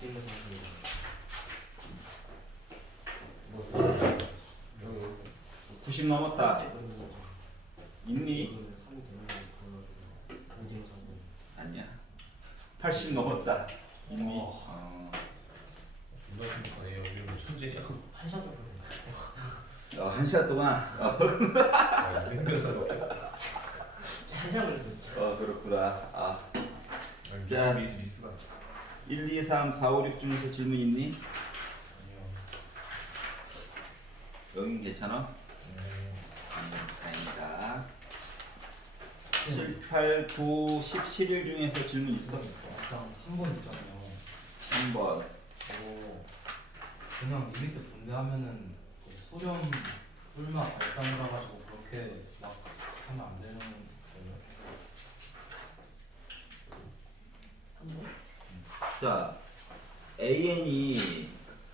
2대 상승. 뭐 90 넘었다. 이거는 있니? 3이 되는 거 그래가지고 2대 상승. 아니야. 80 넘었다. 있니? 누가 생각하네요. 이러면 천재냐? 한 샷도 보내. 한 시간 동안. 아, 생겨서 이렇게. 한 샷을 했어 진짜. 그렇구나. 아니, 자. 미수가. 1, 2, 3, 4, 5, 6 중에서 질문 있니? 아니요. 여긴 괜찮아? 네. 다행이다. 7, 8, 9, 10, 11 중에서 질문 있어? 약간 3번 있잖아요. 3번. 저거 그냥 리미트 분배하면은 그 수렴 뿔마 발산이라 가지고 그렇게 막 하면 안 되는 거예요. 3번? 자, AN이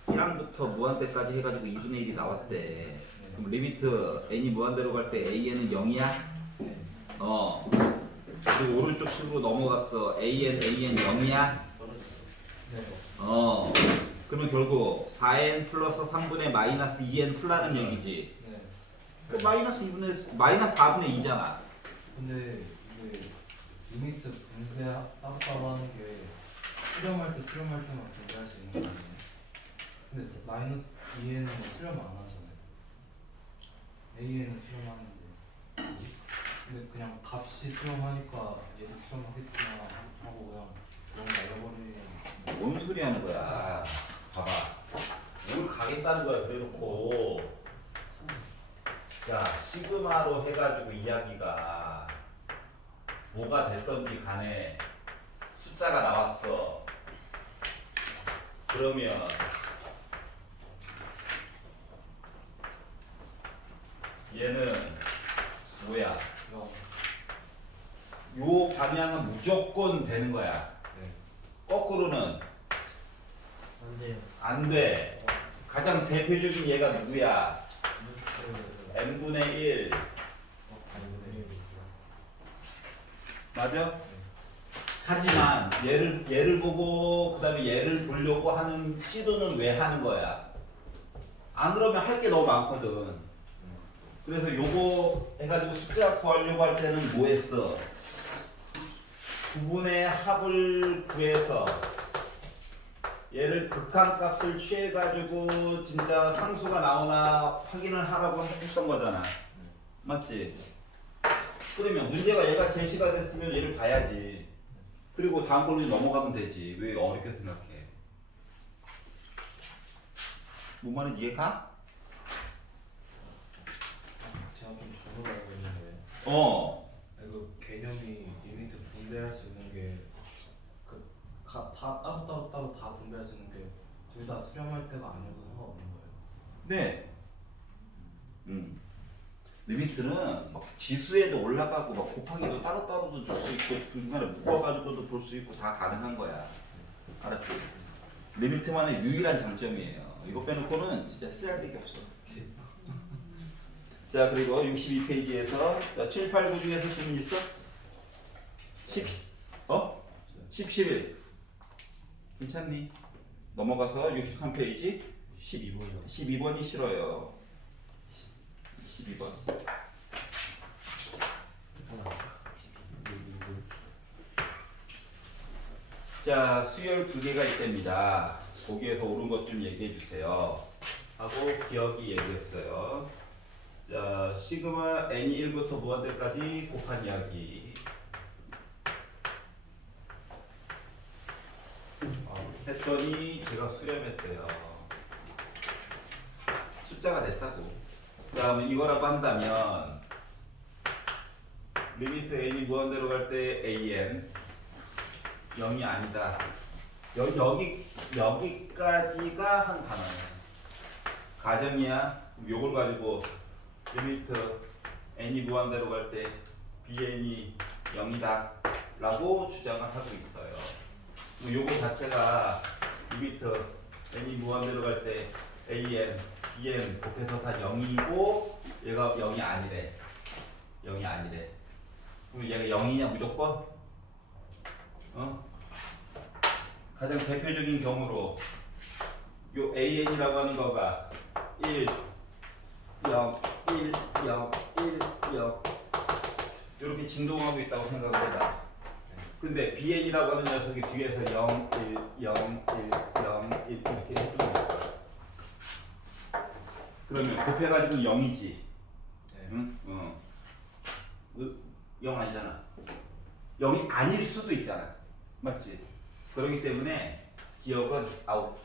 1항부터 무한대까지 해가지고 2분의 1이 나왔대. 그럼 리미트 n이 무한대로 갈 때 AN은 0이야? 네. 그리고 오른쪽 식으로 넘어갔어. AN 0이야? 네. 그러면 결국 4n 플러스 3분의 마이너스 2n 풀라는 얘기지. 네. 그 마이너스 4분의 2잖아. 근데 이게 리미트 분배 따로따로 하는 게 수렴할 때 수렴할 때만 분배할 수 있는 거 아니에요? 근데 마이너스 2에는 수렴 안 하잖아요. a에는 수렴하는데. 근데 그냥 값이 수렴하니까 얘도 수렴하겠구나 하고 그냥 그런 거 알아버리는. 뭔 소리 하는 거야. 봐봐. 뭘 가겠다는 거야, 그래놓고. 자, 시그마로 해가지고 이야기가 뭐가 됐던지 간에 숫자가 나왔어. 그러면 얘는 뭐야? 요 방향은 무조건 되는 거야. 네. 거꾸로는 안 돼요. 안 돼. 가장 대표적인 얘가 누구야? 그 n분의 1. 맞아? 하지만 얘를 보고 그다음에 얘를 보려고 하는 시도는 왜 하는 거야? 안 그러면 할 게 너무 많거든. 그래서 요거 해가지고 숫자 구하려고 할 때는 뭐 했어? 부분의 합을 구해서 얘를 극한값을 취해가지고 진짜 상수가 나오나 확인을 하라고 했던 거잖아. 맞지? 그러면 문제가 얘가 제시가 됐으면 얘를 봐야지. 그리고 다음 걸로 넘어가면 되지. 왜 어렵게 생각해? 뭔 말인지 이해가? 제가 좀 잘못 알고 있는데 그 개념이 리미트 분배할 수 있는 게 다 따로 다 분배할 수 있는 게 둘 다 수렴할 때가 아니어도 상관없는 거예요. 네. 리미트는 막 지수에도 올라가고 막 곱하기도 따로따로도 줄 수 있고 중간에 묶어가지고도 볼 수 있고 다 가능한 거야. 알았지? 리미트만의 유일한 장점이에요. 이거 빼놓고는 진짜 쓰잘데기 없어. 자, 그리고 62페이지에서 7, 8, 9 중에서 질문 있어? 10, 11. 괜찮니? 넘어가서 63페이지 12번이요. 12번이 싫어요. 12번. 자, 수열 두 개가 있답니다. 거기에서 옳은 것 좀 얘기해 주세요. 하고 기억이 얘기했어요. 자, 시그마 n이 1부터 무한대까지 곱한 이야기. 했더니 제가 수렴했대요. 숫자가 됐다고. 자, 그러면 이거라고 한다면 리미트 n이 무한대로 갈 때 an 0이 아니다. 여기까지가 한 단어야. 가정이야. 그럼 요걸 가지고 리미트 n이 무한대로 갈 때 bn이 0이다 라고 주장을 하고 있어요. 요거 자체가 리미트 n이 무한대로 갈 때 an, bn 곱해서 다 0이고 얘가 0이 아니래. 0이 아니래. 그럼 얘가 0이냐 무조건? 가장 대표적인 경우로 요 AN이라고 하는 거가 1, 0, 1, 0, 1, 0 이렇게 진동하고 있다고 생각을 해봐. 근데 BN이라고 하는 녀석이 뒤에서 0, 1, 0, 1, 0, 1 이렇게 해주고 있어. 그러면 곱해가지고 0이지. 네. 응? 0 아니잖아. 0이 아닐 수도 있잖아. 맞지? 그렇기 때문에 기억은 아웃.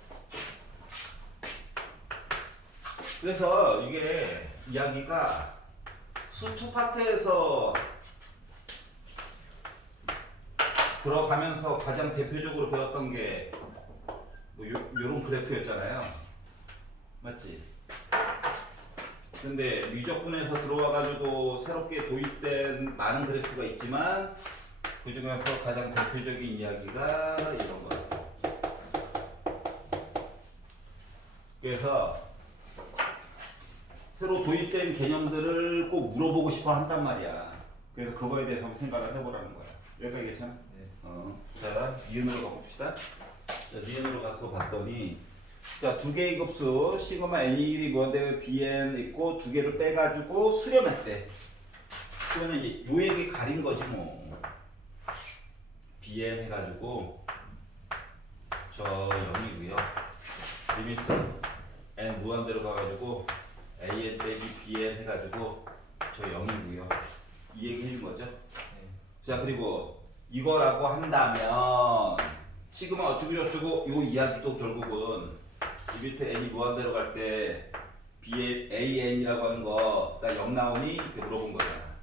그래서 이게 이야기가 수투 파트에서 들어가면서 가장 대표적으로 배웠던 게 뭐 요런 그래프였잖아요. 맞지? 근데 미적분에서 들어와가지고 새롭게 도입된 많은 그래프가 있지만 그 중에서 가장 대표적인 이야기가 이런 거예요. 그래서 새로 도입된 개념들을 꼭 물어보고 싶어 한단 말이야. 그래서 그거에 대해서 한번 생각을 해보라는 거야. 여기까지 괜찮아? 네. 자, 니은으로 가봅시다. 자, 니은으로 가서 봤더니 자, 두 개의 급수 시그마 N1이 뭔데 BN 있고 두 개를 빼가지고 수렴했대. 그러면 이제 요액이 가린 거지 뭐. BN 해가지고 저 0이고요. 리미트 N 무한대로 가가지고 AN 빼기 BN 해가지고 저 0이고요. 이 얘기 해준 거죠. 네. 자, 그리고 이거라고 한다면 시그마 어쩌고저쩌고 요 이야기도 결국은 리미트 n이 무한대로 갈 때 BN, AN이라고 하는 거 나 0 나오니? 이렇게 물어본 거잖아.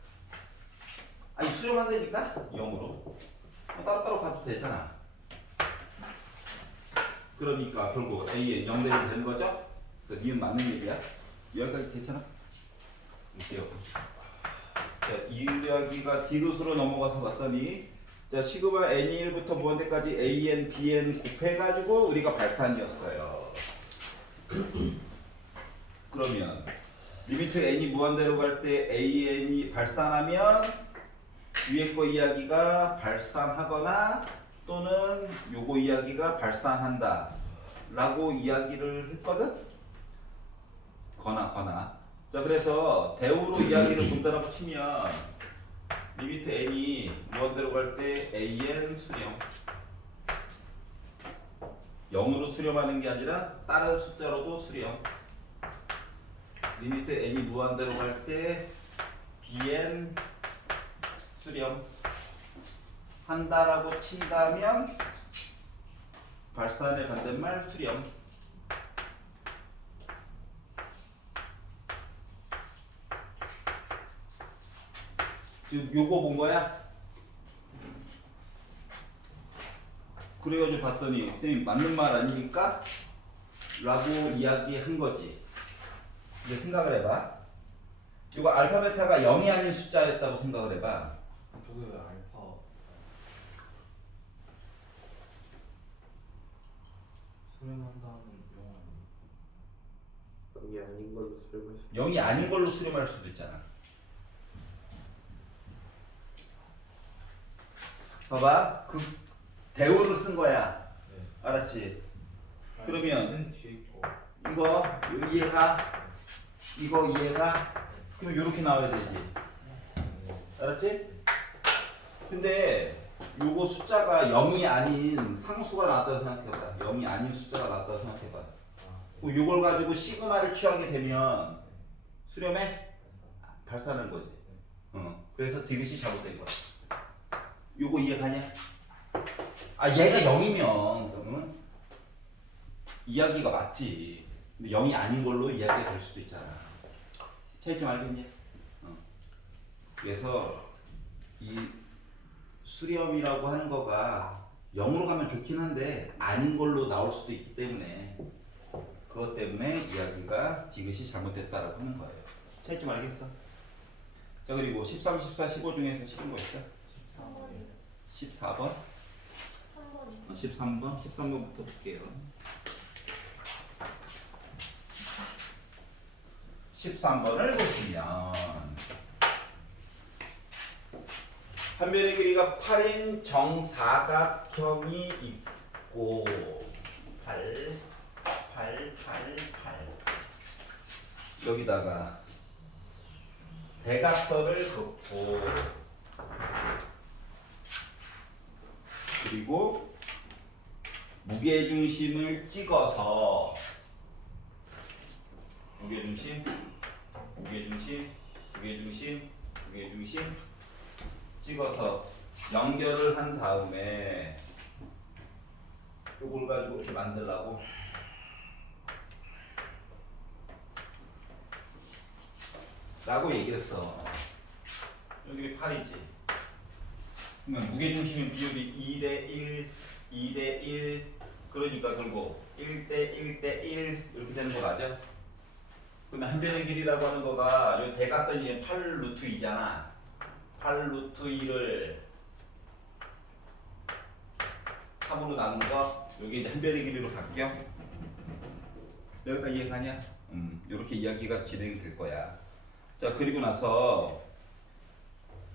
아니 수렴한다니까? 0으로 따로따로 가도 되잖아. 그러니까 결국 AN 0대로 되는 거죠? 그 니은 맞는 얘기야. 여기까지 괜찮아? 볼게요. 자, 이 이야기가 디귿으로 넘어가서 봤더니 자, 시그마 N이 1부터 무한대까지 AN, BN 곱해가지고 우리가 발산이었어요. 그러면 리미트 N이 무한대로 갈 때 AN이 발산하면 위에 거 이야기가 발산하거나 또는 요거 이야기가 발산한다 라고 이야기를 했거든? 거나. 자, 그래서 대우로 이야기를 본다라고 치면 리미트 n이 무한대로 갈 때 an 수렴 0으로 수렴하는 게 아니라 다른 숫자로도 수렴. 리미트 n이 무한대로 갈 때 bn 수렴 한다라고 친다면 발산의 반대말 수렴. 지금 요거 본 거야? 그래가지고 봤더니 선생님 맞는 말 아닙니까? 라고 이야기한 거지. 이제 생각을 해봐. 이거 알파 베타가 0이 아닌 숫자였다고 생각을 해봐. 저게 왜 알파 수렴한다는 영 아니에요? 이게 아닌 걸로 수렴할 수 0이 아닌 걸로 수렴할 수도 있잖아. 봐봐. 그 대우를 쓴 거야. 네. 알았지? 그러면 맨 뒤에 거. 이거 이해가? 이거 이해가? 그럼 이렇게 나와야 되지. 알았지? 근데 요거 숫자가 0이 아닌 상수가 나왔다고 생각해봐. 0이 아닌 숫자가 나왔다고 생각해봐. 그럼 요걸 가지고 시그마를 취하게 되면 수렴해? 발산하는 거지. 그래서 디귿이 잘못된 거야. 요거 이해가냐? 아, 얘가 0이면 그러면 이야기가 맞지. 근데 0이 아닌 걸로 이야기가 될 수도 있잖아. 차이점 알겠니? 그래서 이 수렴이라고 하는 거가 0으로 가면 좋긴 한데 아닌 걸로 나올 수도 있기 때문에 그것 때문에 이야기가 디귿이 잘못됐다라고 하는 거예요. 차이점 알겠어? 자, 그리고 13, 14, 15 중에서 싫은 거 있어? 14번? 13번? 13번부터 볼게요. 13번을 보시면 한 변의 길이가 8인 정사각형이 있고 긋고 8 여기다가 대각선을 긋고 그리고 무게중심을 찍어서 무게중심 찍어서 연결을 한 다음에 이걸 가지고 이렇게 만들라고 라고 얘기를 했어. 여기 8이지. 그러면 무게중심의 비율이 2대1, 2대1 그러니까 결국 1대1대1 이렇게 되는 거 맞아? 그러면 한 변의 길이라고 하는 거가 이 대각선이 8 루트 2잖아. 8 루트 2를 3으로 나눈 거 여기 이제 한 변의 길이로 바뀌어. 여기까지 이해가냐? 이렇게 이야기가 진행이 될 거야. 자 그리고 나서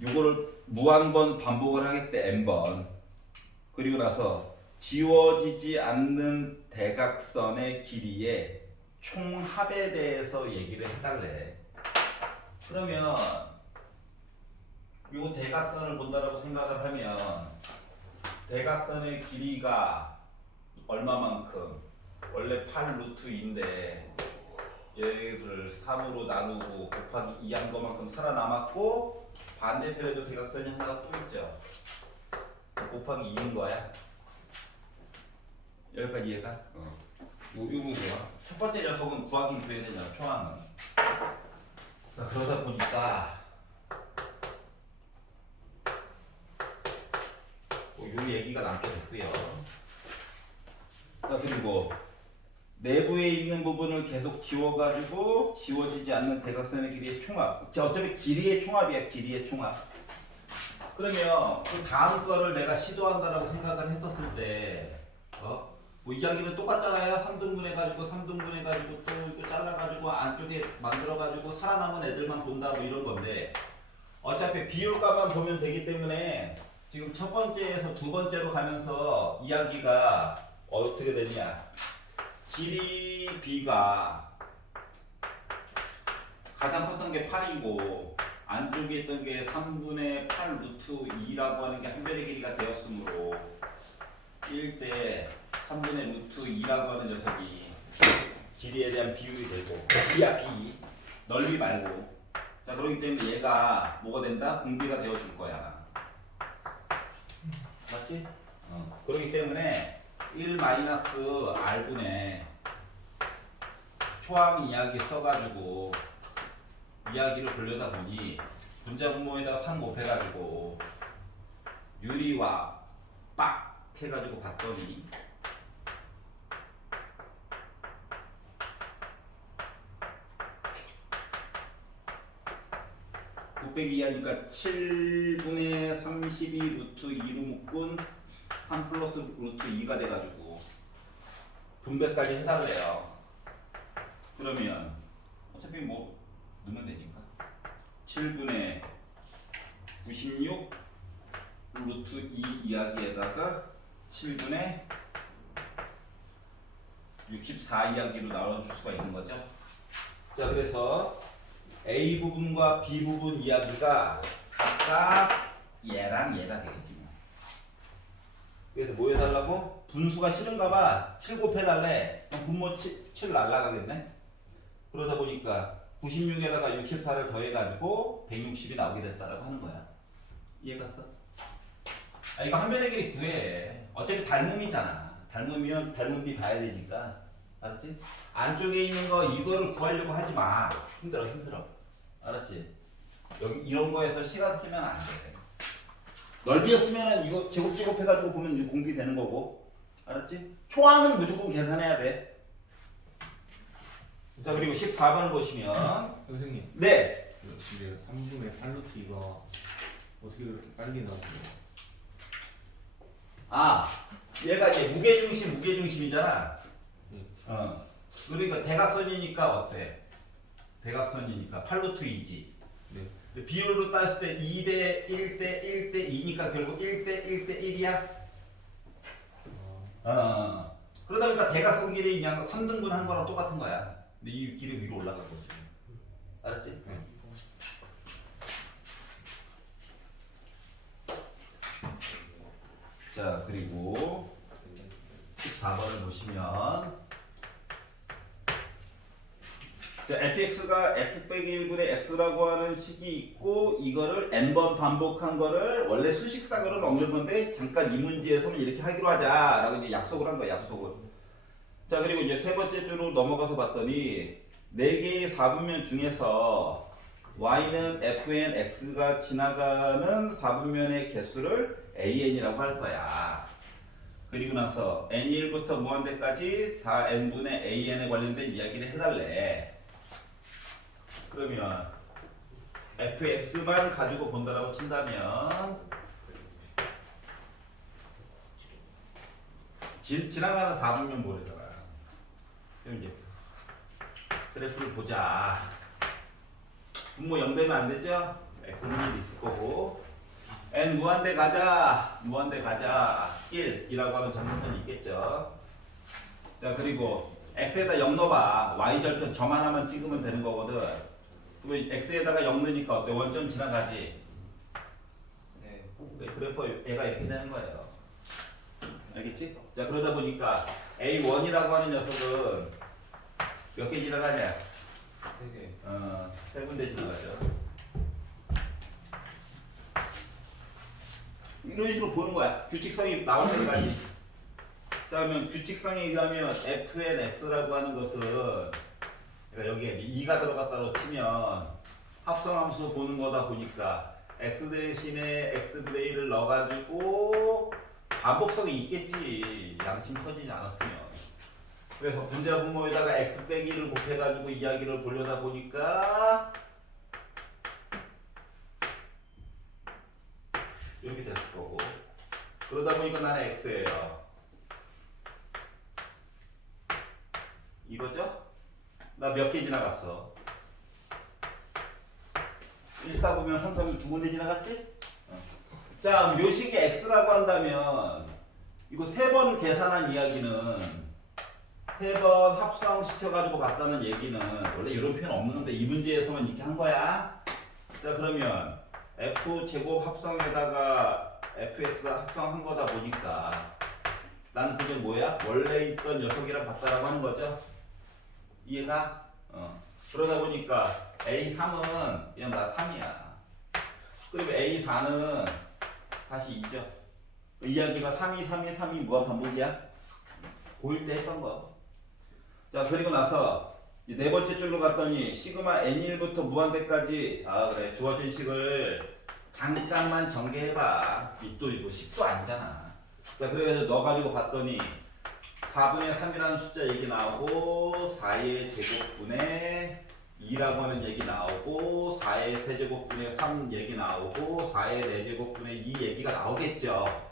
이거를 무한번 반복을 하겠대 n번. 그리고 나서 지워지지 않는 대각선의 길이의 총합에 대해서 얘기를 해달래. 그러면 이 대각선을 본다라고 생각을 하면 대각선의 길이가 얼마만큼? 원래 8 루트 2인데 얘를 3으로 나누고 곱하기 2 한 것만큼 살아남았고 반대편에도 대각선이 하나가 또 있죠. 곱하기 2인 거야. 여기까지 이해가? 요거 뭐야? 첫 번째 녀석은 구하긴 구해야 되잖아, 초항은. 자, 그러다 보니까 요 얘기가 남게 됐고요. 자, 그리고 내부에 있는 부분을 계속 지워가지고 지워지지 않는 대각선의 길이의 총합. 자, 어차피 길이의 총합이야, 길이의 총합. 그러면 그 다음 거를 내가 시도한다라고 생각을 했었을 때, 뭐 이야기는 똑같잖아요. 3등분 해가지고 3등분 해가지고 또 이거 잘라가지고 안쪽에 만들어가지고 살아남은 애들만 본다 뭐 이런 건데 어차피 비율값만 보면 되기 때문에 지금 첫 번째에서 두 번째로 가면서 이야기가 어떻게 되냐. 길이 B가 가장 컸던 게 8이고 안쪽에 있던 게 3분의 8 루트 2라고 하는 게 한 변의 길이가 되었으므로 1대 3분의 루트 2라고 하는 녀석이 길이에 대한 비율이 되고 B야 B 넓이 말고. 자 그렇기 때문에 얘가 뭐가 된다? 공비가 되어줄 거야. 맞지? 그렇기 때문에 1-R분의 초항 이야기 써가지고 이야기를 보려다 보니 분자분모에다가 3 곱해가지고 유리와 빡 해가지고 봤더니 곱빼기 하니까 7분의 32 루트 2로 묶은 3 플러스 루트 2가 돼가지고 분배까지 해달래요. 그러면 어차피 뭐 넣으면 되니까 7분의 96 루트 2 이야기에다가 7분의 64 이야기로 나눠줄 수가 있는 거죠. 자 그래서 A 부분과 B 부분 이야기가 각각 얘랑 얘가 되겠지 뭐. 그래서 뭐 해달라고? 분수가 싫은가 봐. 7 곱해달래. 그럼 분모 7 날라가겠네. 그러다 보니까 96에다가 64를 더해가지고 160이 나오게 됐다라고 하는 거야. 이해갔어? 아 이거 한 변의 길이 구해. 어차피 닮음이잖아. 닮으면 닮음비 봐야 되니까. 알았지? 안쪽에 있는 거 이거를 구하려고 하지 마. 힘들어. 알았지? 여기 이런 거에서 시간 쓰면 안 돼. 넓이였으면은 이거 제곱 해가지고 보면 이거 공비 되는 거고. 알았지? 초항은 무조건 계산해야 돼. 자 그리고 14번을 보시면 선생님 네. 근데 3분의 8루트 이거 어떻게 그렇게 빨리 나왔어요? 아 얘가 이제 무게중심이잖아. 그러니까 대각선이니까 어때? 대각선이니까 8루트 2지. 네. 비율로 따졌을 때 2대 1대 1대 2니까 결국 1대 1대 1이야. 그러다 보니까 대각선 길이 그냥 3등분 한 거랑 똑같은 거야. 근데 이 길이 위로 올라간 거지. 알았지? 자, 그리고 14번을 보시면 자, fx가 x 빼기 1분의 x라고 하는 식이 있고 이거를 n번 반복한 거를 원래 수식상으로는 없는 건데 잠깐 이 문제에서는 이렇게 하기로 하자라고 이제 약속을 한 거야, 약속을. 자, 그리고 이제 세 번째 주로 넘어가서 봤더니 4개의 4분면 중에서 y는 fn x가 지나가는 4분면의 개수를 an이라고 할 거야. 그리고 나서 n1부터 무한대까지 4n분의 an에 관련된 이야기를 해달래. 그러면 fx만 가지고 본다라고 친다면 지나가는 4분면 모래잖아. 그럼 이제 그래프를 보자. 분모 0 되면 안 되죠? x는 1 있을 거고 n 무한대 가자. 무한대 가자. 1이라고 하는 점선이 있겠죠. 자, 그리고 x에다 0 넣어봐. y절편 점 하나만 찍으면 되는 거거든. 그러면 x에다가 0 넣으니까 어때? 원점 지나가지. 네. 그래프 얘가 이렇게 되는 거예요. 알겠지? 자, 그러다 보니까 a1이라고 하는 녀석은 몇 개 지나가냐? 3개. 세 군데 지나가죠. 이런 식으로 보는 거야. 규칙성이 나올 때까지. 자, 그러면 규칙성에 의하면 fn x라고 하는 것은 그러니까 여기에 2가 들어갔다고 치면 합성함수 보는 거다 보니까 x 대신에 x분의 1을 넣어가지고 반복성이 있겠지. 양심 터지지 않았으면. 그래서 분자 분모에다가 x 빼기 1을 곱해가지고 이야기를 보려다 보니까 이렇게 됐을 거고. 그러다 보니까 나는 x예요. 이거죠? 나 몇 개 지나갔어? 1, 4 보면 3, 4면 두 군데 지나갔지? 자, 요 식이 x라고 한다면 이거 3번 계산한 이야기는 3번 합성시켜가지고 갔다는 얘기는 원래 이런 표현 없는데 이 문제에서만 이렇게 한 거야. 자, 그러면 f제곱 합성에다가 fx 합성한 거다 보니까 난 그게 뭐야? 원래 있던 녀석이랑 같다라고 하는 거죠. 이해가? 그러다 보니까 A3은 그냥 나 3이야. 그리고 A4는 다시 2죠. 이야기가 3이 3이 3이 무한 반복이야? 고1 때 했던 거. 자, 그리고 나서 네 번째 줄로 갔더니 시그마 n1부터 무한대까지 그래 주어진 식을 잠깐만 전개해봐. 또 이거 10도 아니잖아. 자, 그래서 넣어가지고 봤더니 4분의 3이라는 숫자 얘기 나오고 4의 제곱분의 2라고 하는 얘기 나오고 4의 세제곱분의 3 얘기 나오고 4의 4제곱분의 2 얘기가 나오겠죠.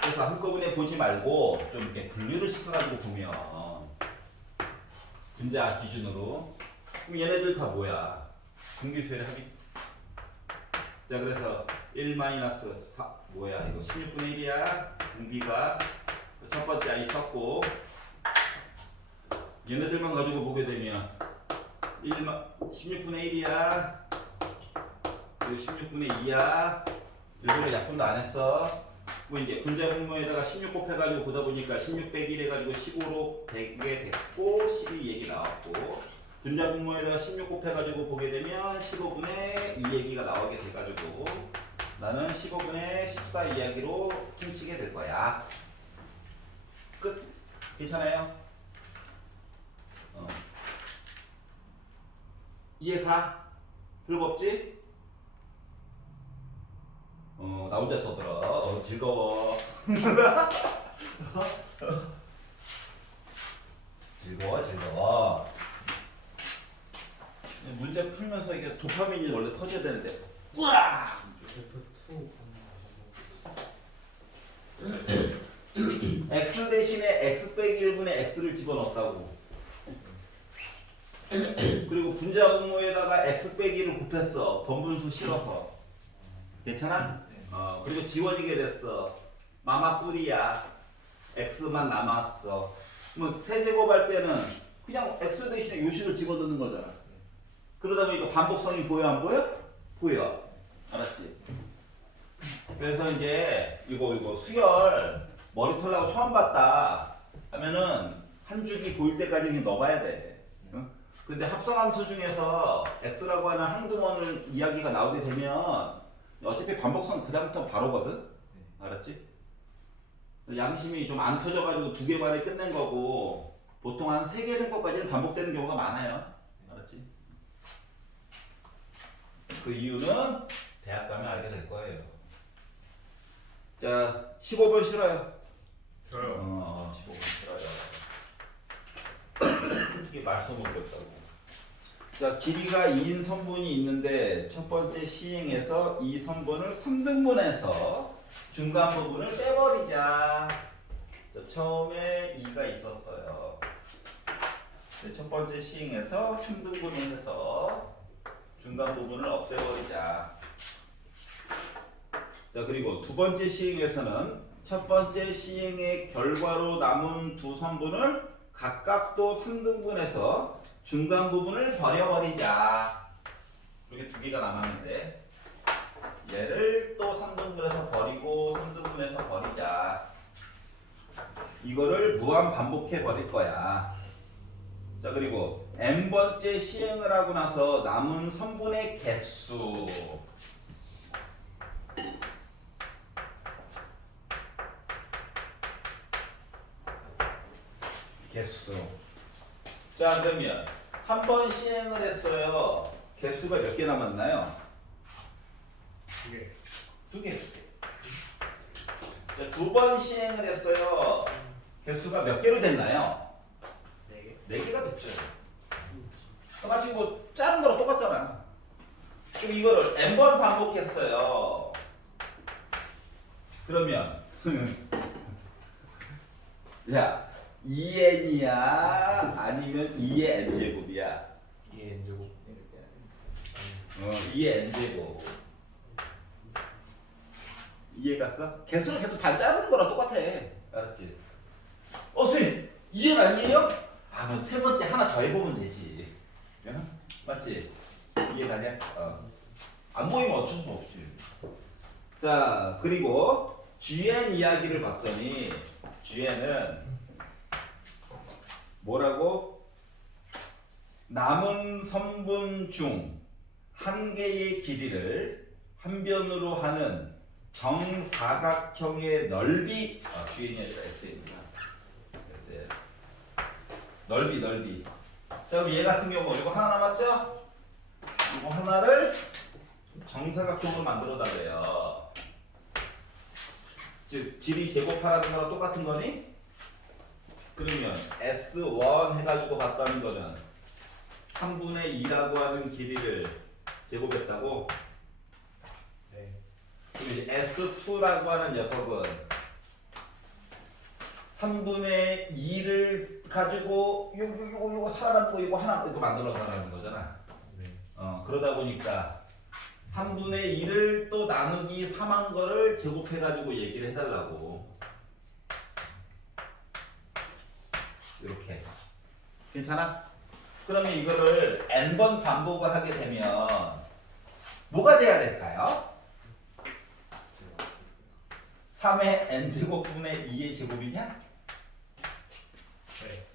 그래서 한꺼번에 보지 말고 좀 이렇게 분류를 시켜가지고 보면 분자 기준으로 그럼 얘네들 다 뭐야? 분기수열의 합이. 자, 그래서 1-4 뭐야? 이거 16분의 1이야. 분기가 첫 번째 아이 썼고 얘네들만 가지고 보게 되면 16분의 1이야. 그리고 16분의 2야. 이거를 약분도 안 했어. 뭐 이제 분자 분모에다가 16 곱해가지고 보다 보니까 16 빼기 1 해가지고 15로 되게 됐고 12 얘기 나왔고 분자 분모에다가 16 곱해가지고 보게 되면 15분의 2 얘기가 나오게 돼가지고 나는 15분의 14 이야기로 퉁치게 될 거야. 끝. 괜찮아요? 이해가? 별거 없지? 나 혼자 떠들어. 즐거워. 즐거워. 문제 풀면서 이게 도파민이 원래 터져야 되는데. 우와! x 대신에 x 빼기 1분의 x를 집어넣었다고. 그리고 분자 분모에다가 x 빼기를 곱했어. 번분수 실어서. 괜찮아? 그리고 지워지게 됐어. 마마 뿔이야. x만 남았어. 뭐 세제곱할 때는 그냥 x 대신에 요식을 집어넣는 거잖아. 그러다 보니까 반복성이 보여 안 보여? 보여. 알았지? 그래서 이제 이거 수열 머리털나고 처음 봤다 하면은 한 줄기 보일 때까지는 넣어봐야 돼. 응? 근데 합성함수 중에서 x라고 하는 한두 번을 이야기가 나오게 되면 어차피 반복성 그다음부터 바로거든. 알았지? 양심이 좀 안 터져가지고 2개 반에 끝낸 거고 보통 한 3개 정도까지는 반복되는 경우가 많아요. 알았지? 그 이유는 대학 가면 알게 될 거예요. 자, 15번 싫어요. 저요. 15번 싫어요. 이게 말씀 못했다고. 자, 길이가 2인 선분이 있는데 첫 번째 시행에서 이 선분을 3등분해서 중간 부분을 빼버리자. 자, 처음에 2가 있었어요. 네, 첫 번째 시행에서 3등분을 해서 중간 부분을 없애버리자. 자, 그리고 두 번째 시행에서는 첫 번째 시행의 결과로 남은 두 선분을 각각 또 3등분해서 중간 부분을 버려버리자. 이렇게 2개가 남았는데 얘를 또 3등분해서 버리고 3등분해서 버리자. 이거를 무한 반복해 버릴 거야. 자, 그리고 n번째 시행을 하고 나서 남은 선분의 개수. 개수. 자, 그러면 한 번 시행을 했어요. 개수가 몇 개 남았나요? 2개. 2개. 자, 2번 시행을 했어요. 개수가 몇 개로 됐나요? 4개? 4개가 됐죠. 똑같이 뭐 자른 거랑 똑같잖아. 그럼 이거를 n번 반복했어요. 그러면 야, 2n이야 아니면 2의 n제곱이야? 2의 n제곱. 2의 n제곱. 이해 갔어? 개수를 계속 반 자르는 거랑 똑같아. 알았지? 선생님, 이해 아니에요? 아, 그럼 세 번째 하나 더 해보면 되지. 응? 맞지? 이해 가냐? 안 보이면 어쩔 수 없지. 자, 그리고 GN 이야기를 봤더니 GN은 뭐라고? 남은 선분 중 한 개의 길이를 한 변으로 하는 정사각형의 넓이, GN이 아니라 SN입니다. SN. 넓이. 자, 그럼 얘 같은 경우 이거 하나 남았죠? 이거 하나를 정사각형으로 만들어 달래요. 즉 길이 제곱하라는 거랑 똑같은 거니? 그러면 S1 해가지고 갔다는 거는 3분의 2라고 하는 길이를 제곱했다고? 네. 그럼 이제 S2라고 하는 녀석은 3분의 2를 가지고 요거 살아남는 거 이거 하나 이렇게 만들어 가라는 거잖아. 네. 그러다 보니까 3분의 2를 또 나누기 3한 거를 제곱해 가지고 얘기를 해달라고. 이렇게. 괜찮아? 그러면 이거를 n번 반복을 하게 되면 뭐가 돼야 될까요? 3의 n제곱분의 2의 제곱이냐? 네.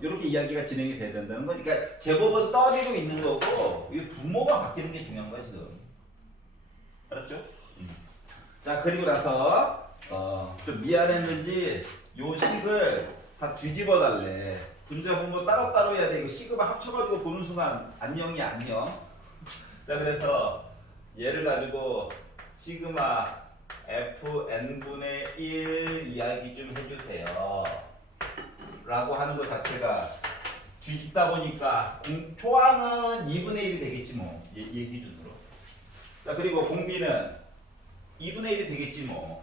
이렇게 이야기가 진행이 돼야 된다는 거. 그러니까 제곱은 떠지고 있는 거고 이 분모가 바뀌는 게 중요한 거야 지금. 알았죠? 자, 그리고 나서 좀 미안했는지 요 식을 다 뒤집어 달래. 분자 분모 따로따로 해야 돼. 이거 시그마 합쳐가지고 보는 순간 안녕이야 안녕. 자, 그래서 얘를 가지고 시그마 fn분의 1 이야기 좀 해주세요 라고 하는 것 자체가 뒤집다 보니까 초항은 2분의 1이 되겠지 뭐. 얘 기준으로. 자, 그리고 공비는 2분의 1이 되겠지 뭐.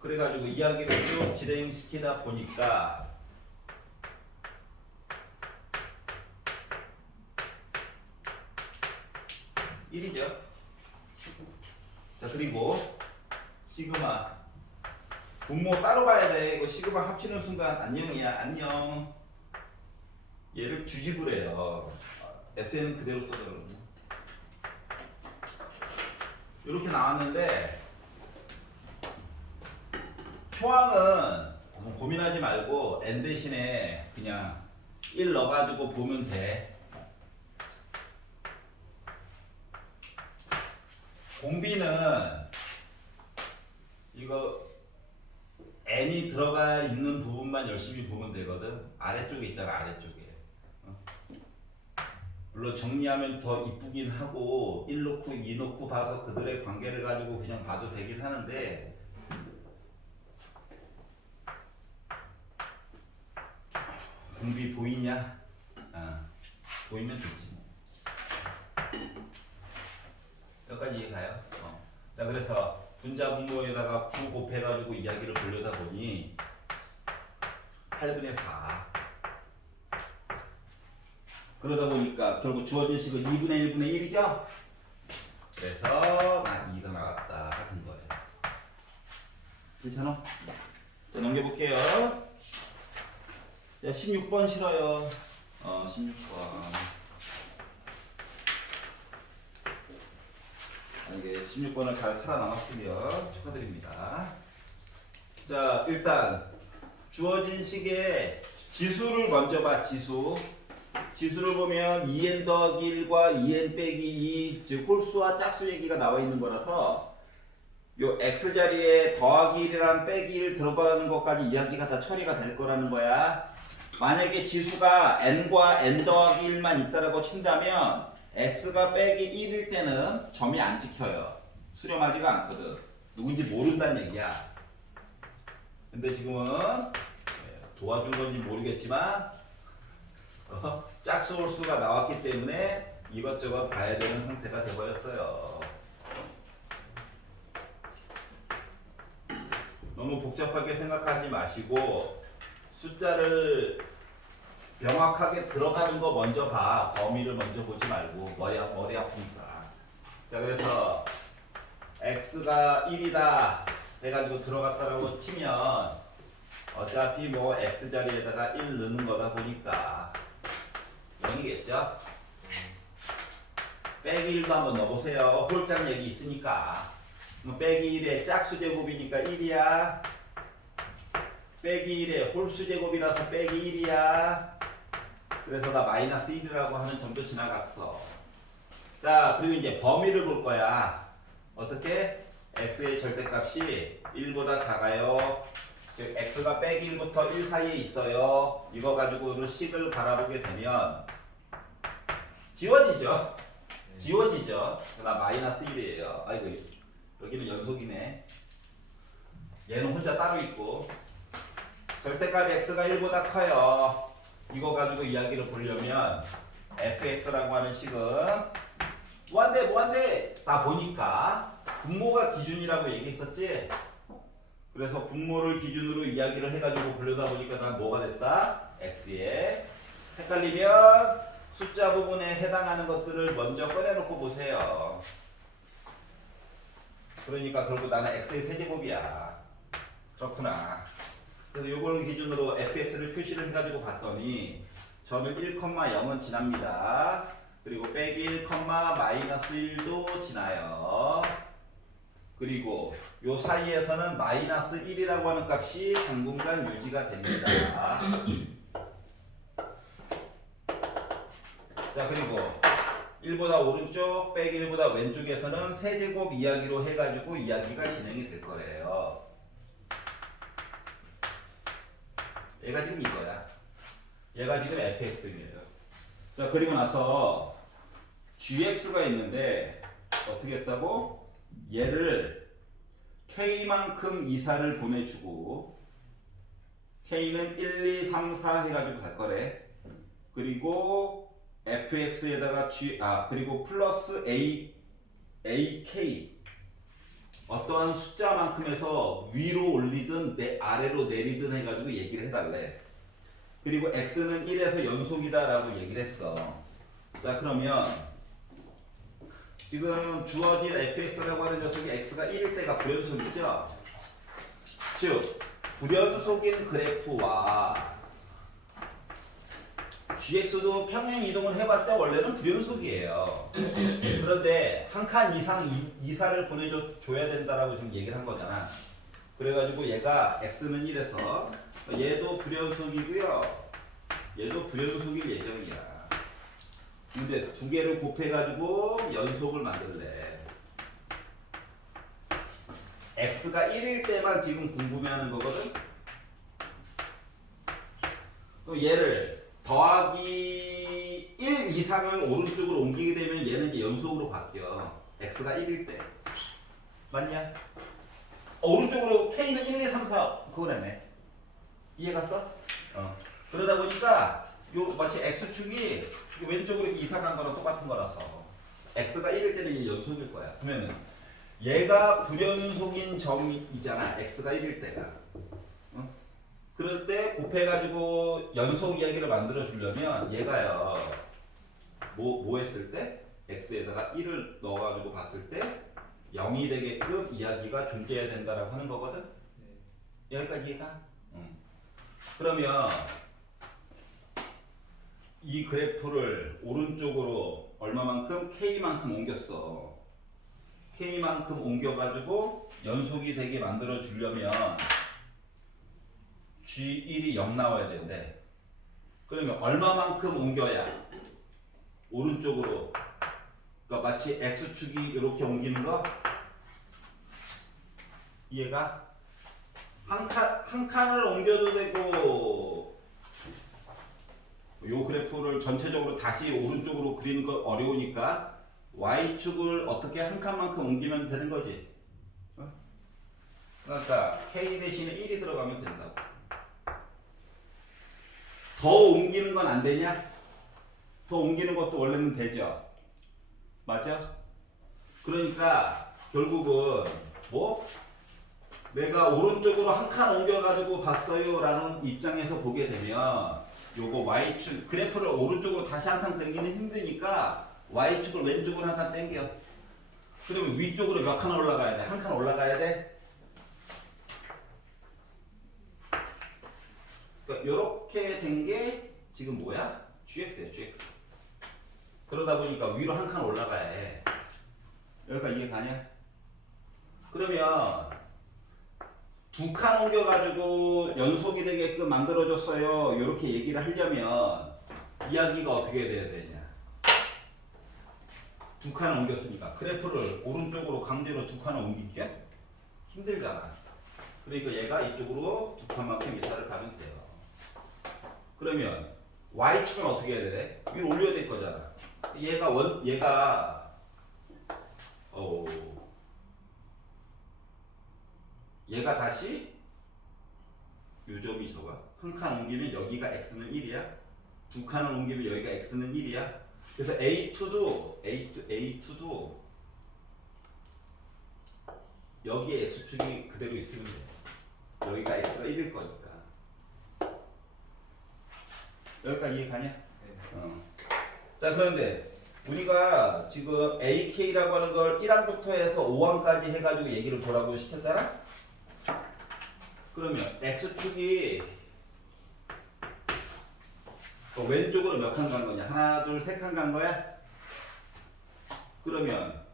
그래가지고 이야기를 쭉 진행시키다 보니까 일이죠. 자, 그리고 시그마 분모 따로 봐야 돼. 이거 시그마 합치는 순간 안녕이야. 안녕. 얘를 주집을 해요. SN은 그대로 써요. 이렇게 나왔는데 초항은 너무 고민하지 말고 n 대신에 그냥 1 넣어가지고 보면 돼. 공비는 이거 n이 들어가 있는 부분만 열심히 보면 되거든. 아래쪽에 있잖아, 아래쪽에. 물론 정리하면 더 이쁘긴 하고 1 놓고 2 놓고 봐서 그들의 관계를 가지고 그냥 봐도 되긴 하는데 공비 보이냐? 보이면 좋지. 여기까지 이해가요? 자, 그래서 분자 분모에다가 9 곱해가지고 이야기를 보려다 보니 8분의 4. 그러다 보니까 결국 주어진 식은 2분의 1분의 1이죠? 그래서 난 2가 나왔다 같은 거예요. 괜찮아? 자, 넘겨볼게요. 자, 16번 싫어요. 16번. 이게 16번을 잘 살아남았으면 축하드립니다. 자, 일단 주어진 식의 지수를 먼저 봐. 지수를 보면 2n 더하기 1과 2n 빼기 2, 즉 홀수와 짝수 얘기가 나와 있는 거라서 요 x 자리에 더하기 1이랑 빼기 1 들어가는 것까지 이야기가 다 처리가 될 거라는 거야. 만약에 지수가 n과 n 더하기 1만 있다라고 친다면 x가 빼기 1일 때는 점이 안 찍혀요. 수렴하지가 않거든. 누군지 모른다는 얘기야. 근데 지금은 도와준 건지 모르겠지만 짝수 홀수가 나왔기 때문에 이것저것 봐야 되는 상태가 되어버렸어요. 너무 복잡하게 생각하지 마시고 숫자를 명확하게 들어가는 거 먼저 봐. 범위를 먼저 보지 말고 머리 아프니까. 자, 그래서 x가 1이다 해가지고 들어갔다라고 치면 어차피 뭐 x 자리에다가 1 넣는 거다 보니까 0이겠죠? 빼기 1도 한번 넣어보세요. 홀짝 얘기 있으니까. 빼기 1의 짝수 제곱이니까 1이야. 빼기 1의 홀수 제곱이라서 빼기 1이야. 그래서 나 마이너스 1이라고 하는 점도 지나갔어. 자, 그리고 이제 범위를 볼 거야. 어떻게? x의 절대값이 1보다 작아요. 즉 x가 빼기 1부터 1 사이에 있어요. 이거 가지고 식을 바라보게 되면 지워지죠? 지워지죠? 나 마이너스 1이에요. 아이고, 여기는 연속이네. 얘는 혼자 따로 있고. 절대값 x가 1보다 커요. 이거 가지고 이야기를 보려면 fx라고 하는 식은 무한대 다 보니까 분모가 기준이라고 얘기했었지? 그래서 분모를 기준으로 이야기를 해가지고 보려다 보니까 난 뭐가 됐다? x에 헷갈리면 숫자 부분에 해당하는 것들을 먼저 꺼내놓고 보세요. 그러니까 결국 나는 x의 세제곱이야. 그렇구나. 그래서 이걸 기준으로 fx를 표시를 해가지고 봤더니 저는 1,0은 지납니다. 그리고 빼기 1, 마이너스 1도 지나요. 그리고 요 사이에서는 마이너스 1이라고 하는 값이 당분간 유지가 됩니다. 자, 그리고 1보다 오른쪽 빼기 1보다 왼쪽에서는 세제곱 이야기로 해가지고 이야기가 진행이 될 거래요. 얘가 지금 이거야. 얘가 지금 fx예요. 자, 그리고 나서 gx가 있는데 어떻게 했다고? 얘를 k만큼 이사를 보내주고 k는 1, 2, 3, 4 해가지고 갈 거래. 그리고 fx에다가 그리고 플러스 ak 어떠한 숫자만큼에서 위로 올리든 아래로 내리든 해가지고 얘기를 해달래. 그리고 x는 1에서 연속이다 라고 얘기를 했어. 자, 그러면 지금 주어진 fx라고 하는 녀석이 x가 1일 때가 불연속이죠? 즉 불연속인 그래프와 GX도 평행 이동을 해봤자 원래는 불연속이에요. 그런데 한 칸 이상 이사를 보내줘야 된다라고 지금 얘기를 한 거잖아. 그래가지고 얘가 X는 1에서 얘도 불연속이고요. 얘도 불연속일 예정이야. 근데 두 개를 곱해가지고 연속을 만들래. X가 1일 때만 지금 궁금해하는 거거든. 그럼 얘를 더하기 1 이상을 오른쪽으로 옮기게 되면 얘는 이제 연속으로 바뀌어. X가 1일 때. 맞냐? 오른쪽으로 K는 1, 2, 3, 4 그거라네. 이해갔어? 그러다 보니까 요 마치 X축이 왼쪽으로 이사 간 거랑 똑같은 거라서 X가 1일 때는 이게 연속일 거야. 그러면은 얘가 불연속인 점이잖아. X가 1일 때가. 그럴 때 곱해가지고 연속 이야기를 만들어 주려면 얘가요. 뭐 했을 때? X에다가 1을 넣어가지고 봤을 때 0이 되게끔 이야기가 존재해야 된다라고 하는 거거든. 여기까지 이해가? 그러면 이 그래프를 오른쪽으로 얼마만큼? K만큼 옮겼어. K만큼 옮겨가지고 연속이 되게 만들어 주려면 G1이 0 나와야 되는데 그러면 얼마만큼 옮겨야 오른쪽으로 그러니까 마치 X축이 이렇게 옮기는 거 이해가? 한 칸을 옮겨도 되고 요 그래프를 전체적으로 다시 오른쪽으로 그리는 거 어려우니까 Y축을 어떻게 한 칸만큼 옮기면 되는 거지. 그러니까 K 대신에 1이 들어가면 된다고. 더 옮기는 건 안 되냐? 더 옮기는 것도 원래는 되죠. 맞아? 그러니까 결국은 뭐? 내가 오른쪽으로 한 칸 옮겨가지고 봤어요 라는 입장에서 보게 되면 요거 Y축 그래프를 오른쪽으로 다시 한 칸 그리기는 힘드니까 Y축을 왼쪽으로 한 칸 당겨. 그러면 위쪽으로 몇 칸 올라가야 돼? 한 칸 올라가야 돼? 그러니까 요렇게 된 게 지금 뭐야? GX야 GX. 그러다 보니까 위로 한 칸 올라가야 해. 여기까지 이해 가냐? 그러면 두 칸 옮겨가지고 연속이 되게끔 만들어줬어요. 이렇게 얘기를 하려면 이야기가 어떻게 돼야 되냐? 두 칸을 옮겼으니까 그래프를 오른쪽으로 강제로 두 칸을 옮기기가 힘들잖아. 그러니까 얘가 이쪽으로 두 칸만큼 이사를 가면 돼요. 그러면 Y축은 어떻게 해야 돼? 위로 올려야 될 거잖아. 얘가 다시 요 점이 저거 한 칸 옮기면 여기가 x는 1이야. 두 칸을 옮기면 여기가 x는 1이야. 그래서 A2도 여기에 x축이 그대로 있으면 돼. 여기가 x가 1일 거니까. 여기까지 이해 가냐? 자 그런데 우리가 지금 AK라고 하는 걸 1항부터 해서 5항까지 해가지고 얘기를 보라고 시켰잖아? 그러면 X축이 왼쪽으로 몇 칸 간 거냐? 하나, 둘, 세 칸 간 거야? 그러면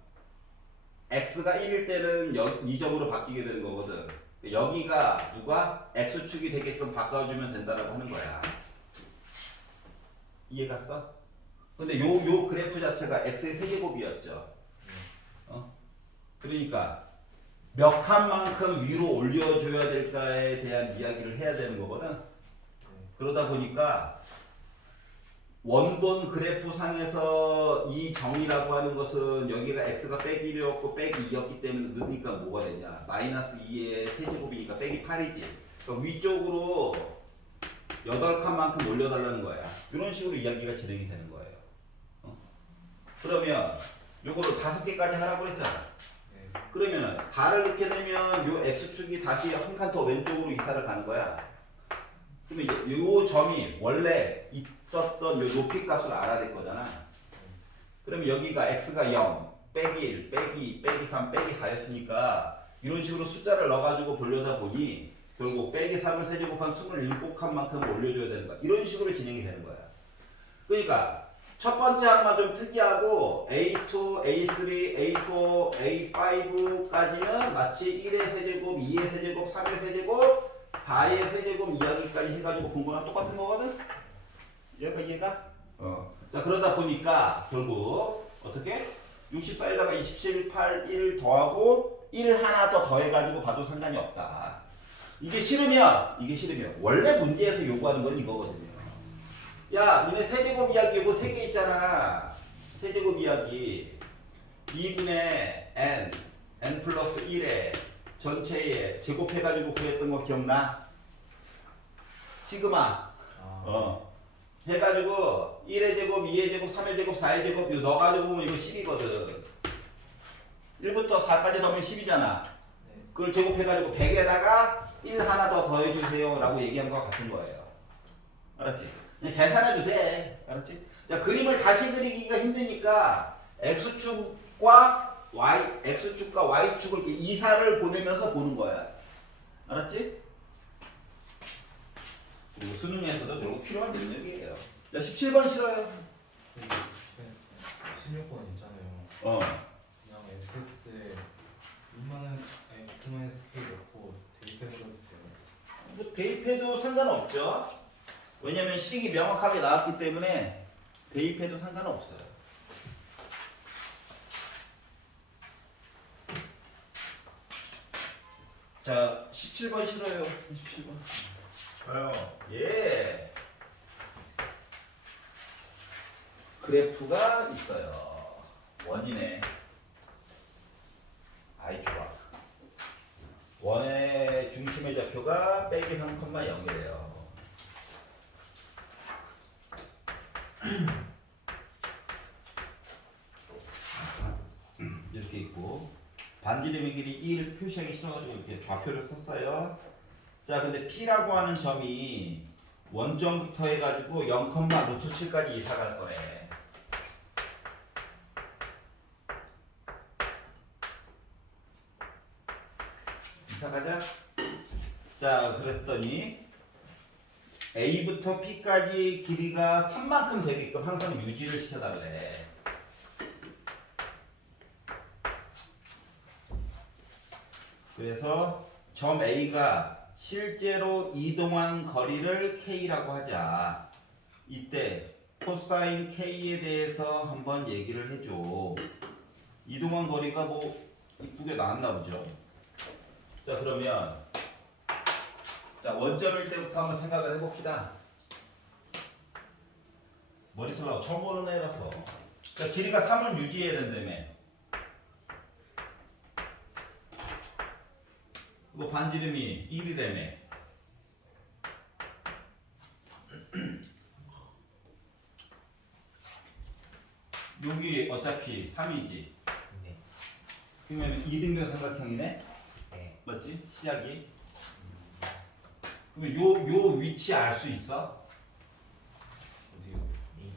X가 1일 때는 이 점으로 바뀌게 되는 거거든. 여기가 누가 X축이 되게끔 바꿔주면 된다라고 하는 거야. 이해 갔어? 근데 요 그래프 자체가 x의 세제곱이었죠. 그러니까 몇 칸만큼 위로 올려줘야 될까에 대한 이야기를 해야 되는 거거든. 그러다 보니까 원본 그래프 상에서 이 정의라고 하는 것은 여기가 x가 빼기 1이었고 빼기 2였기 때문에 넣으니까 뭐가 되냐? 마이너스 2의 세제곱이니까 빼기 8이지. 그러니까 위쪽으로 8칸만큼 올려달라는 거야. 이런 식으로 이야기가 진행이 되는 거예요. 그러면 요거를 5개까지 하라고 그랬잖아. 그러면 4를 넣게 되면 요 x축이 다시 한 칸 더 왼쪽으로 이사를 가는 거야. 그러면 이제 요 점이 원래 있었던 요 높이 값을 알아야 될 거잖아. 그러면 여기가 x가 0, 빼기 1, 빼기 2, 빼기 3, 빼기 4였으니까 이런 식으로 숫자를 넣어가지고 보려다 보니 결국 빼기 3을 세제곱한 27칸만큼 올려줘야 되는 거야. 이런 식으로 진행이 되는 거야. 그러니까 첫 번째 항만 좀 특이하고 A2, A3, A4, A5까지는 마치 1의 세제곱, 2의 세제곱, 3의 세제곱, 4의 세제곱 이야기까지 해가지고 본 거랑 똑같은 거거든? 이해가? 자, 그러다 보니까 결국 어떻게? 64에다가 27, 8, 1 더하고 1 하나 더 더해가지고 봐도 상관이 없다. 이게 싫으면 원래 문제에서 요구하는 건 이거거든요. 야, 니네 세제곱 이야기 요거 3개 있잖아. 세제곱 이야기 2분의 n 플러스 1에 전체에 제곱해가지고 구했던 거 기억나? 시그마 해가지고 1의 제곱, 2의 제곱, 3의 제곱, 4의 제곱 이거 넣어가지고 보면 이거 10이거든. 1부터 4까지 넣으면 10이잖아. 그걸 제곱해가지고 100에다가 1 하나 더 더해주세요 라고 얘기한 거와 같은 거예요. 알았지? 그냥 계산해도 돼. 알았지? 자, 그림을 다시 그리기가 힘드니까 X축과 Y축을 이렇게 이사를 보내면서 보는 거야. 알았지? 그리고 수능에서도 결국 필요한 능력이에요. 야, 17번 싫어요. 16번 있잖아요. 그냥 fx에 2만원 x-k 넣고 대입해서 해도 돼요? 뭐 대입해도 상관없죠. 왜냐면 식이 명확하게 나왔기 때문에 대입해도 상관없어요. 자, 17번 싫어요. 17번. 저요. 예. 그래프가 있어요. 원이네. 아이 좋아. 원의 중심의 좌표가 빼기 3,0이래요. 이렇게 있고 반지름의 길이 1 표시하기 싫어가지고 이렇게 좌표를 썼어요. 자, 근데 P라고 하는 점이 원점부터 해가지고 0,7까지 이사 갈 거래. 이사 가자. 자, 그랬더니 A부터 P까지 길이가 3만큼 되게끔 항상 유지를 시켜달래. 그래서 점 A가 실제로 이동한 거리를 K라고 하자. 이때 코사인 K에 대해서 한번 얘기를 해줘. 이동한 거리가 뭐 이쁘게 나왔나 보죠. 자, 그러면 자, 원점일 때부터 한번 생각을 해봅시다. 머리 쓰려고 처음 보는 애라서. 자, 길이가 3을 유지해야 된다며. 이거 반지름이 1이라며. 요 길이 어차피 3이지. 네. 그러면 2등변 삼각형이네? 네. 맞지? 시작이. 그러면 요 위치 알 수 있어? 어디요? A.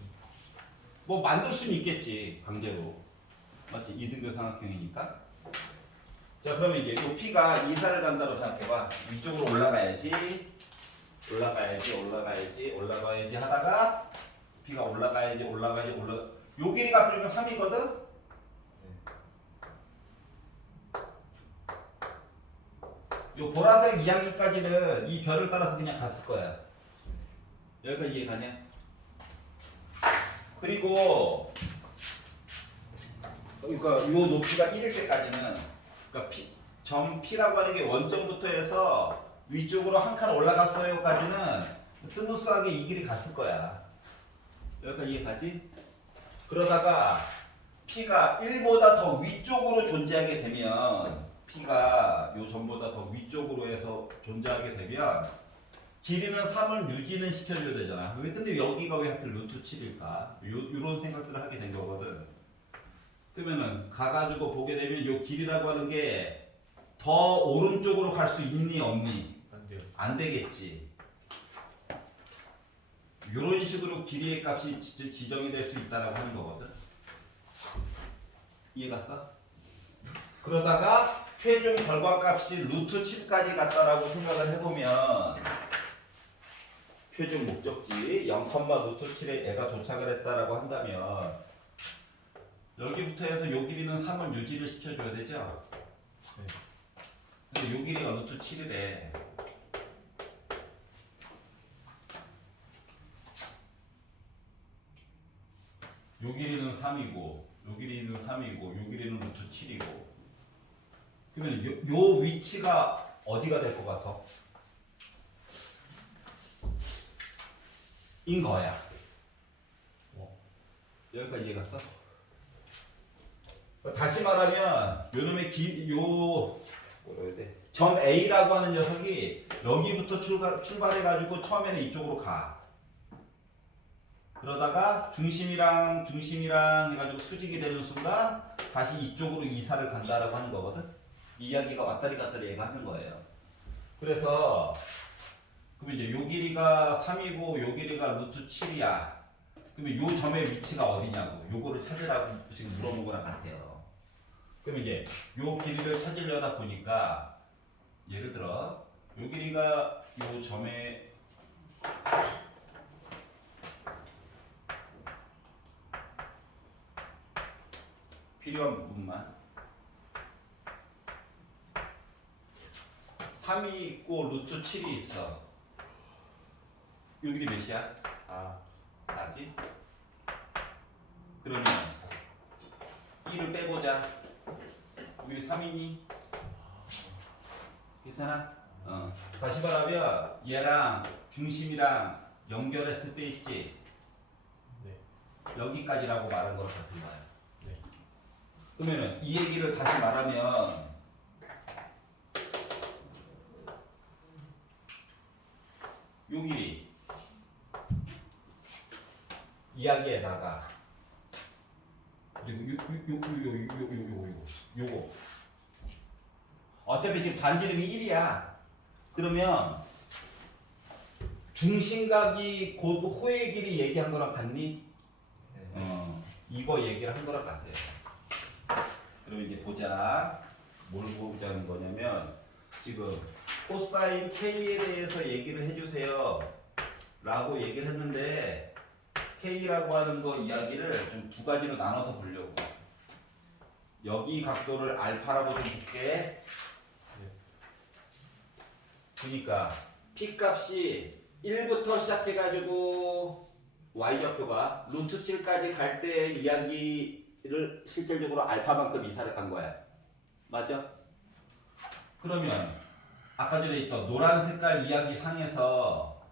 뭐 만들 수는 있겠지, 강제로. 맞지? 2등변 삼각형이니까. 자, 그러면 이제 요 P가 이사를 간다고 생각해봐. 위쪽으로 올라가야지 하다가 P가 올라가야지 요 길이가 그러니까 3이거든? 요 보라색 이야기까지는 이 별을 따라서 그냥 갔을 거야. 여기까지 이해 가냐? 그리고 그러니까 요 높이가 1일 때까지는 그러니까 점 P라고 하는 게 원점부터 해서 위쪽으로 한 칸 올라갔어요까지는 스무스하게 이 길이 갔을 거야. 여기까지 이해 가지? 그러다가 P가 1보다 더 위쪽으로 존재하게 되면 P가 요 점보다 더 위쪽으로 해서 존재하게 되면 길이는 3을 유지는 시켜줘야 되잖아. 근데 여기가 왜 하필 루트 7일까? 요런 생각들을 하게 된 거거든. 그러면은 가가지고 보게 되면 요 길이라고 하는 게 더 오른쪽으로 갈 수 있니 없니? 안 돼요. 안 되겠지. 요런 식으로 길이의 값이 지정이 될 수 있다라고 하는 거거든. 이해 갔어? 그러다가 최종 결과값이 루트 7까지 갔다라고 생각을 해보면 최종 목적지 0, 루트 7에 애가 도착을 했다라고 한다면 여기부터 해서 요 길이는 3을 유지를 시켜줘야 되죠? 네. 근데 요 길이가 루트 7이래. 요 길이는 3이고 요 길이는 3이고 요 길이는 루트 7이고 그러면 요 위치가 어디가 될 것 같아? 인 거야. 여기까지 이해갔어? 다시 말하면 요놈의 점 A라고 하는 녀석이 여기부터 출발해가지고 처음에는 이쪽으로 가. 그러다가 중심이랑 해가지고 수직이 되는 순간 다시 이쪽으로 이사를 간다라고 하는 거거든. 이 이야기가 왔다리 갔다리 얘가 하는 거예요. 그래서 그러면 이제 요 길이가 3이고 요 길이가 루트 7이야. 그러면 요 점의 위치가 어디냐고 요거를 찾으라고 지금 물어본 거랑 같아요. 그러면 이제 요 길이를 찾으려다 보니까 예를 들어 요 길이가 요 점의 필요한 부분만 3이 있고 루트 7이 있어. 요 길이 몇이야? 4지? 그러면 2를 빼보자. 여기 3이니? 괜찮아? 다시 말하면 얘랑 중심이랑 연결했을 때 있지? 네. 여기까지라고 말한 거랑 같은 거야. 네. 그러면 이 얘기를 다시 말하면 요 길이 이야기에다가 그리고 요거 어차피 지금 반지름이 1이야. 그러면 중심각이 곧 호의 길이 얘기한 거랑 같니? 이거 얘기를 한 거랑 같아요. 그러면 이제 보자. 뭘 보자는 거냐면 지금 코사인 K에 대해서 얘기를 해주세요 라고 얘기를 했는데 K라고 하는 거 이야기를 좀 두 가지로 나눠서 보려고. 여기 각도를 알파라고 좀 볼게. 그러니까 P 값이 1부터 시작해가지고 Y좌표가 루트 7까지 갈 때 이야기를 실질적으로 알파만큼 이사를 간 거야. 맞아? 그러면 아까 전에 있던 노란 색깔 이야기 상에서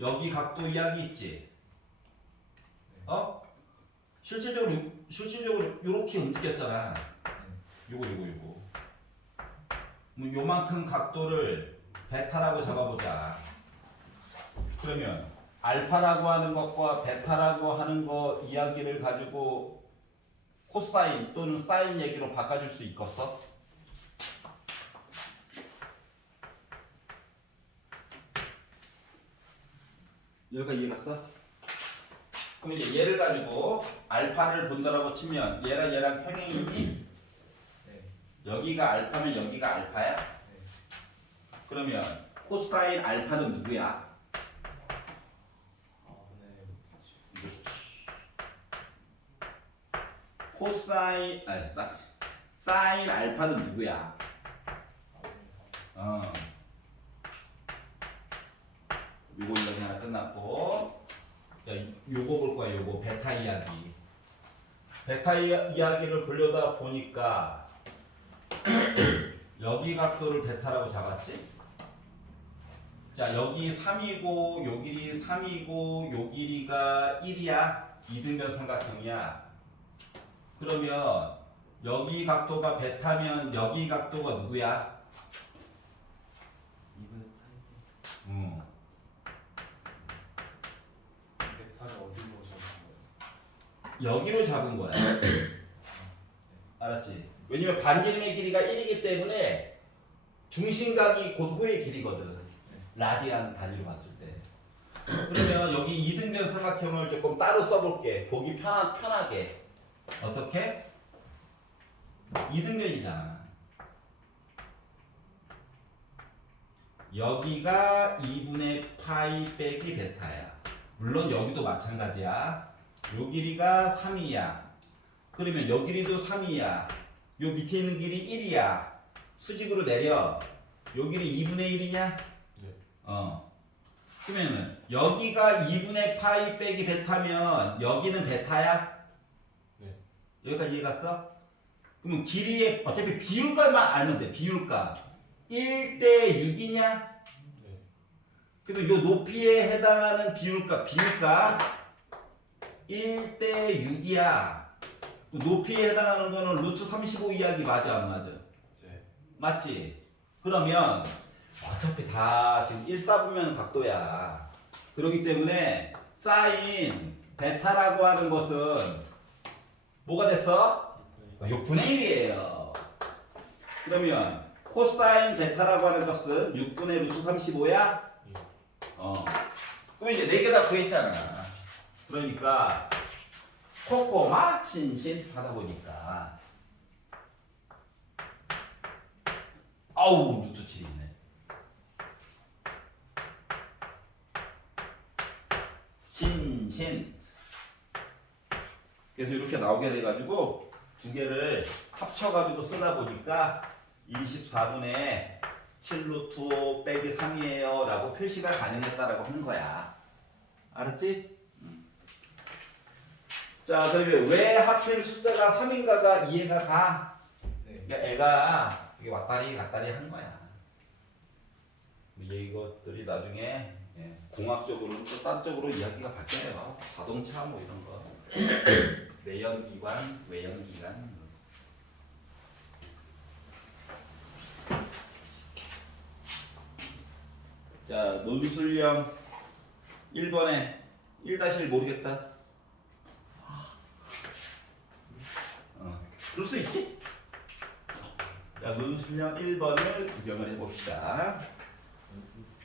여기 각도 이야기 있지? 실질적으로 이렇게 움직였잖아. 요거. 요만큼 각도를 베타라고 잡아보자. 그러면 알파라고 하는 것과 베타라고 하는 거 이야기를 가지고 코사인 또는 사인 얘기로 바꿔줄 수 있겠어? 여기까지 이해갔어? 그럼 이제 얘를 가지고 알파를 본다라고 치면 얘랑 평행이니? 네. 여기가 알파면 여기가 알파야? 네. 그러면 코사인 알파는 누구야? 코사인 사인 알파는 누구야? 요거 이야기 하나 끝났고 자 요거 볼 거야. 요거 베타 이야기. 베타 이야기를 보려다 보니까 여기 각도를 베타라고 잡았지? 자 여기 3이고 요 길이 3이고 요 길이가 1이야. 이등변 삼각형이야. 그러면 여기 각도가 베타면 여기 각도가 누구야? 2분의 파이. 베타를 어디로 잡은 거예요? 여기로 잡은 거야. 알았지? 왜냐면 반지름의 길이가 1이기 때문에 중심각이 곧 호의 길이거든. 라디안 단위로 봤을 때. 그러면 여기 이등변 삼각형을 조금 따로 써볼게. 보기 편하게. 어떻게? 이등변이잖아. 여기가 2분의 파이 빼기 베타야. 물론 여기도 마찬가지야. 요 길이가 3이야. 그러면 요 길이도 3이야. 요 밑에 있는 길이 1이야. 수직으로 내려. 요 길이 2분의 1이냐? 네. 그러면은 여기가 2분의 파이 빼기 베타면 여기는 베타야? 네. 여기까지 이해 갔어? 그러면 길이의 어차피 비율값만 알면 돼. 비율값 1대 6이냐? 네. 그러면 요 높이에 해당하는 비율값 1대 6이야. 높이에 해당하는 거는 루트 35 이야기 맞아 안 맞아? 네. 맞지? 그러면 어차피 다 지금 1사분면 각도야. 그렇기 때문에 사인 베타라고 하는 것은 뭐가 됐어? 6분의 1이에요. 그러면 코사인 베타라고 하는 것은 6분의 루트 35야? 그럼 이제 4개 다 구했잖아. 그러니까 코코마 신신 하다 보니까 아우 루트 7이 있네. 신신. 그래서 이렇게 나오게 돼가지고 두 개를 합쳐가지고 쓰다 보니까 24분의 7루트 5 빼기 3이에요 라고 표시가 가능했다라고 하는 거야. 알았지? 자, 그러면 왜 하필 숫자가 3인가가 이해가 가? 네. 그러니까 애가 이게 왔다리 갔다리 한 거야. 이것들이 나중에 공학적으로는 또 딴 쪽으로 이야기가 바뀌어요. 자동차 뭐 이런 거. 내연기관, 외연기관. 자, 논술형 1번에 1-1 모르겠다. 그럴 수 있지? 자, 논술형 1번을 구경을 해봅시다.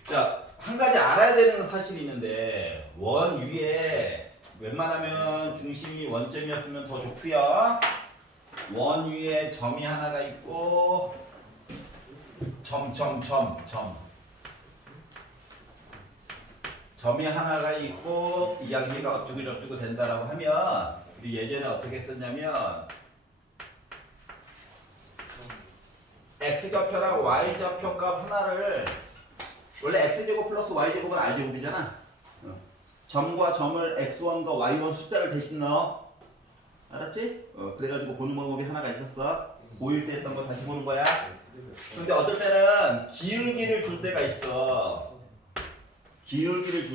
자, 한 가지 알아야 되는 사실이 있는데 원 위에 웬만하면 중심이 원점이었으면 더 좋고요. 원 위에 점이 하나가 있고 점이 하나가 있고 이야기가 어쩌고 저쩌고 된다라고 하면 우리 예전에 어떻게 했었냐면 x좌표랑 y좌표 값 하나를 원래 x제곱 플러스 y제곱은 r제곱이잖아. 점과 점을 x1과 y1 숫자를 대신 넣어. 알았지? 그래가지고 보는 방법이 하나가 있었어. 고1 때 했던 거 다시 보는 거야. 근데 어떨 때는 기울기를 줄 때가 있어. 기울기를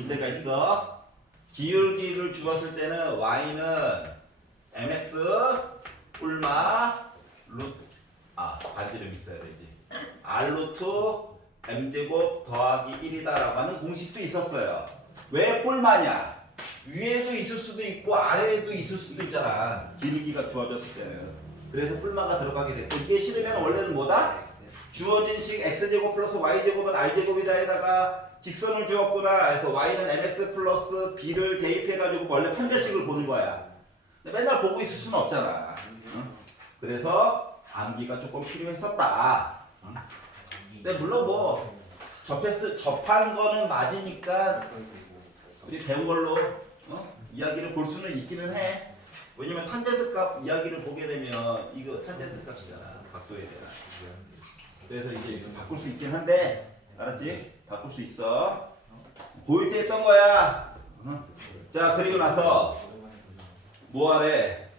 주었을 때는 y는 mx 뿔마 루트 반지름 있어야 되지. r 루트 m제곱 더하기 1이다라고 하는 공식도 있었어요. 왜 뿔마냐? 위에도 있을 수도 있고 아래에도 있을 수도 있잖아. 기울기가 주어졌을 때는. 그래서 뿔마가 들어가게 됐고 이게 싫으면 원래는 뭐다? 주어진 식 x제곱 플러스 y제곱은 r제곱이다에다가 직선을 주었구나 해서 y는 mx 플러스 b를 대입해가지고 원래 판별식을 보는 거야. 근데 맨날 보고 있을 수는 없잖아. 그래서 암기가 조금 필요했었다. 근데 물론 뭐 접한 거는 맞으니까 우리 배운 걸로 이야기를 볼 수는 있기는 해. 왜냐면 탄젠트 값 이야기를 보게 되면 이거 탄젠트 값이잖아. 각도에 대한. 그래서 이제 이거 바꿀 수 있긴 한데 알았지? 바꿀 수 있어. 고1 때 했던 거야. 자, 그리고 나서 뭐 하래?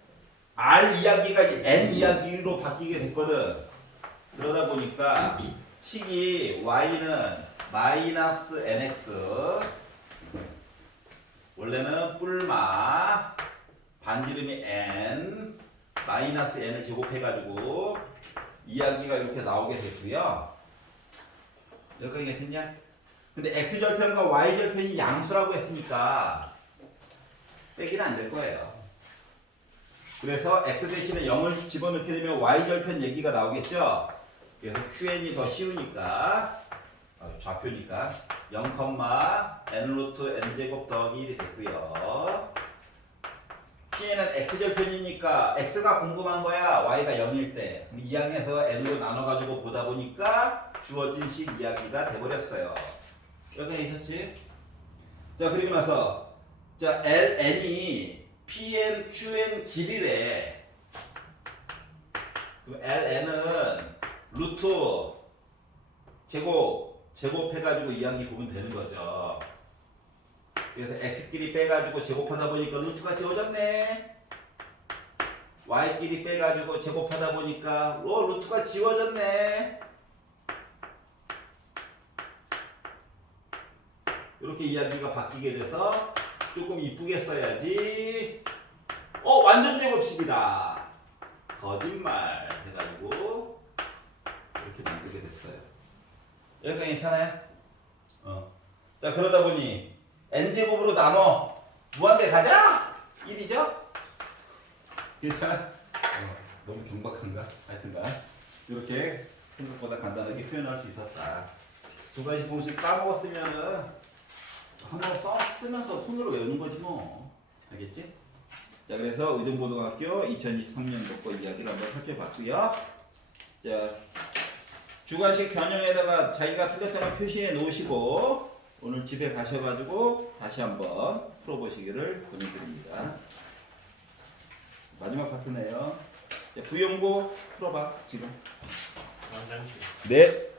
R 이야기가 이제 N 이야기로 바뀌게 됐거든. 그러다 보니까 식이 y는 마이너스 nx 원래는 뿔마 반지름이 n 마이너스 n을 제곱해가지고 이야기가 이렇게 나오게 됐고요. 여기까지 괜찮냐? 근데 x절편과 y절편이 양수라고 했으니까 빼기는 안 될 거예요. 그래서 x 대신에 0을 집어넣게 되면 y절편 얘기가 나오겠죠? 그래서 qn이 더 쉬우니까 좌표니까 0, n 루트 n제곱 더하기 1이 됐고요. pn은 x절편이니까 x가 궁금한 거야. y가 0일 때. 이 항에서 n으로 나눠가지고 보다 보니까 주어진 식 이야기가 돼버렸어요. 여기까지 했지? 자, 그리고 나서 자 ln이 pn, qn 길이래. 그럼 ln은 루트 제곱해가지고 이야기 보면 되는 거죠. 그래서 x끼리 빼가지고 제곱하다 보니까 루트가 지워졌네. y끼리 빼가지고 제곱하다 보니까 루트가 지워졌네. 이렇게 이야기가 바뀌게 돼서 조금 이쁘게 써야지. 완전 제곱식이다. 거짓말 해가지고 이렇게 만들게 됐어요. 여기까지 괜찮아요? 자, 그러다 보니 n제곱으로 나눠 무한대 가자. 1이죠? 괜찮아? 너무 경박한가? 하여튼간 이렇게 생각보다 간단하게 표현할 수 있었다. 두 가지 공식 까먹었으면은 한번 쓰면서 손으로 외우는 거지 뭐. 알겠지? 자, 그래서 의정고등학교 2023년도 거 이야기를 한번 살펴봤고요. 자, 주관식 변형에다가 자기가 틀렸다고 표시해 놓으시고 오늘 집에 가셔가지고 다시 한번 풀어보시기를 권유드립니다. 마지막 파트네요. 자, 부용고 풀어봐 지금. 완전히. 네.